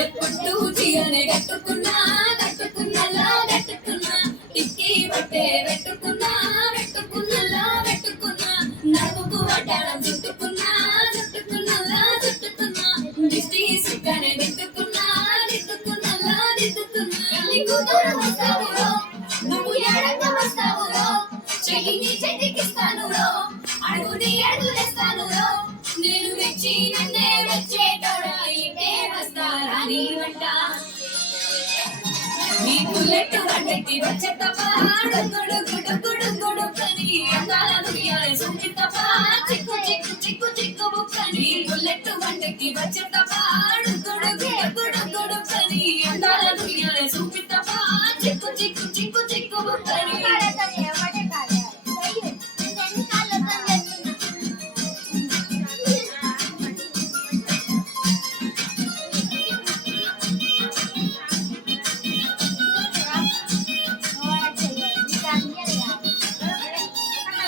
ఎప్పుడు తీయనే కట్టుకున్నా కట్టుకున్నలా కట్టుకున్నా టిక్కి పట్టే పెట్టుకున్నా పెట్టుకున్నలా పెట్టుకున్నా నడుముకు వడ్డాణం చుట్టుకున్నా చుట్టుకున్నలా చుట్టుకున్నా దిష్టి సిక్కనే దిద్దుకున్నా దిద్దుకున్నలా దిద్దుకున్నా పెళ్లి కూతురు వస్తావురో నువ్వు ఎడంగా వస్తావురో చెయ్యిని చెయ్యికిస్తానురో అడుగుని అడుగులేస్తానురో నేను మెచ్చి నన్నే వచ్చేటోడా ఇంటే వస్తారాని వంట నీ బుల్లెట్ వంటకి వచ్చే తప్ప గుడు గుడు గుడు గుడు కని అందాల దునియాలే సుంకి తప్ప చిక్కు చిక్కు చిక్కు చిక్కు బుక్కని బుల్లెట్ వంటకి వచ్చే తప్ప గుడు గుడు గుడు గుడు కని అందాల దునియాలే సుంకి తప్ప చిక్కు చిక్కు చిక్కు చిక్కు బుక్కని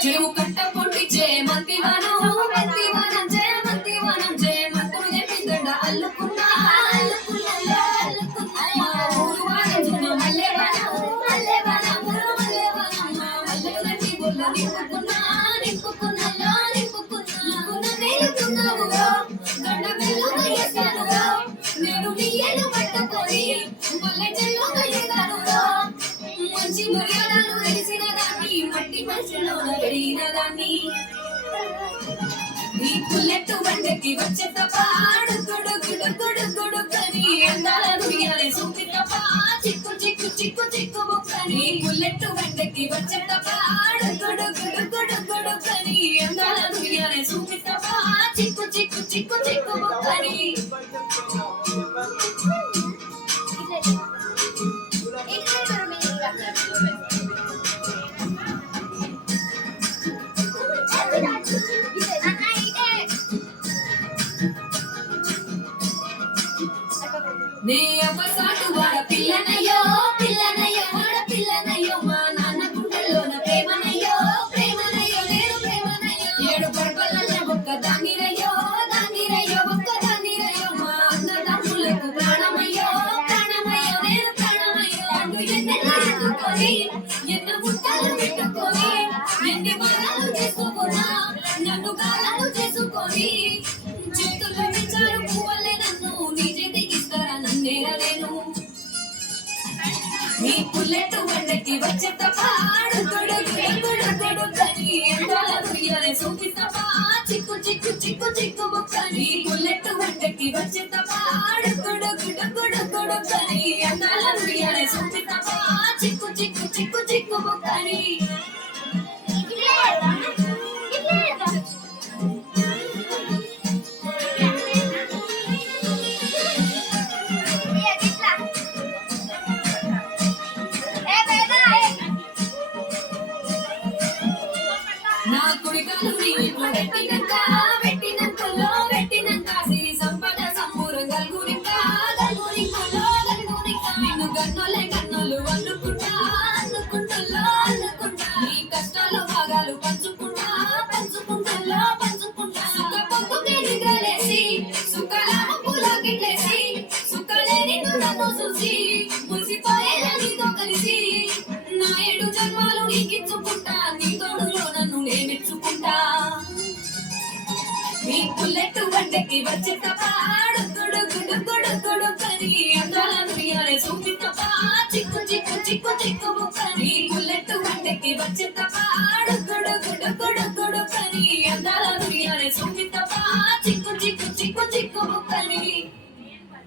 చెరువు కట్ట పొంటిచ్చే మంతివనం మంతివనం జయ మంతివనం జయ మంత్రులు చెప్పిందండ అల్లుకున్నా అల్లుకున్నా అల్లుకున్నా ఊరు వాడించున్న మల్లెవనం మల్లెవనం ఊరు మల్లెవనం మల్లెలు గట్టి బొల్ల నింపుకున్నా నింపుకున్నలో నింపుకున్నా మేలుకున్నావు గండ మెల్లుగా చేశాను నేను నీ ఏలు పట్టుకొని మల్లె చెల్లుగా చేశాను మంచి మర్యాదలు తెలిసిన దాన్ని మట్టి మనుషులో పెరిగిన దాన్ని నీ బుల్లెట్ బండకి వచ్చే తప్ప గుడు గుడు గుడు గుడు కని అందాల దునియాలే సూపి తప్ప చిక్కు చిక్కు చిక్కు చిక్కు బుక్కని బుల్లెట్ బండకి వచ్చే తప్ప గుడు గుడు గుడు గుడు కని అందాల దునియాలే సూపి తప్ప చిక్కు చిక్కు చిక్కు చిక్కు బుక్కని నే అమ్మసాటు వాడ పిల్లనయ్యో పిల్లనయ్యో వాడ పిల్లనయ్యో మా నాన్న గుండెల్లోన ప్రేమనయ్యో ప్రేమనయ్యో నేను ప్రేమనయ్యో ఏడు పడకలల్ల ఒక్క దానిరయ్యో దానిరయ్యో ఒక్క దానిరయ్యో మా అన్నదమ్ములకు ప్రాణమయ్యో ప్రాణమయ్యో నేను ప్రాణమయ్యో అంటూ ఎన్నెల్లా ఎత్తుకొని ఎన్న ముట్టలు పెట్టుకొని ఎన్ని బాధలు చేసుకున్నా నన్ను గారాలు చేసుకొని చేతుల్లో పెంచారు పువ్వులే నన్ను నీ చేతికి ఇస్తారా నన్నేరలేను నీ బుల్లెట్ వండకి వచ్చే తప్ప గుడు గుడు గుడు గుడు కని అందాల దునియాలే సోకి తప్ప చిక్కు చిక్కు చిక్కు చిక్కు బుక్కని బుల్లెట్ వండకి వచ్చే తప్ప గుడు గుడు గుడు గుడు కని అందాల దునియాలే సోకి తప్ప చిక్కు చిక్కు చిక్కు చిక్కు బుక్కని నా కుడికాలు పెట్టినాక పెట్టినంతలో పెట్టినాక సిరి సంపద సంపూరం గల్గునిక గల్గునికలో గల్గునిక నిన్ను గన్నోలే గన్నోలు అన్నుకుంటా అన్నుకుంటలో అన్నుకుంటా నీ కష్టాలు భాగాలు పంచుకుంటా పంచుకుంటలో పంచుకుంటా సుఖ పొక్కుకే నిద్రలేసి సుఖలాము పూలకిట్లేసి సుఖలేని నన్ను చూసి మురిసిపోయేలా నీతో కలిసి నా 7 జన్మాలు నీకిచ్చుకుంటా నీ తోడులో నన్ను నేమెచ్చుకుంటా నీ బుల్లెట్ బండకి వచ్చే తప్ప గుడు గుడు గుడు గుడు కని అందాల దునియాలే సూపి తప్ప చిక్కు చిక్కు చిక్కు చిక్కు బుక్కని బుల్లెట్ బండకి వచ్చే తప్ప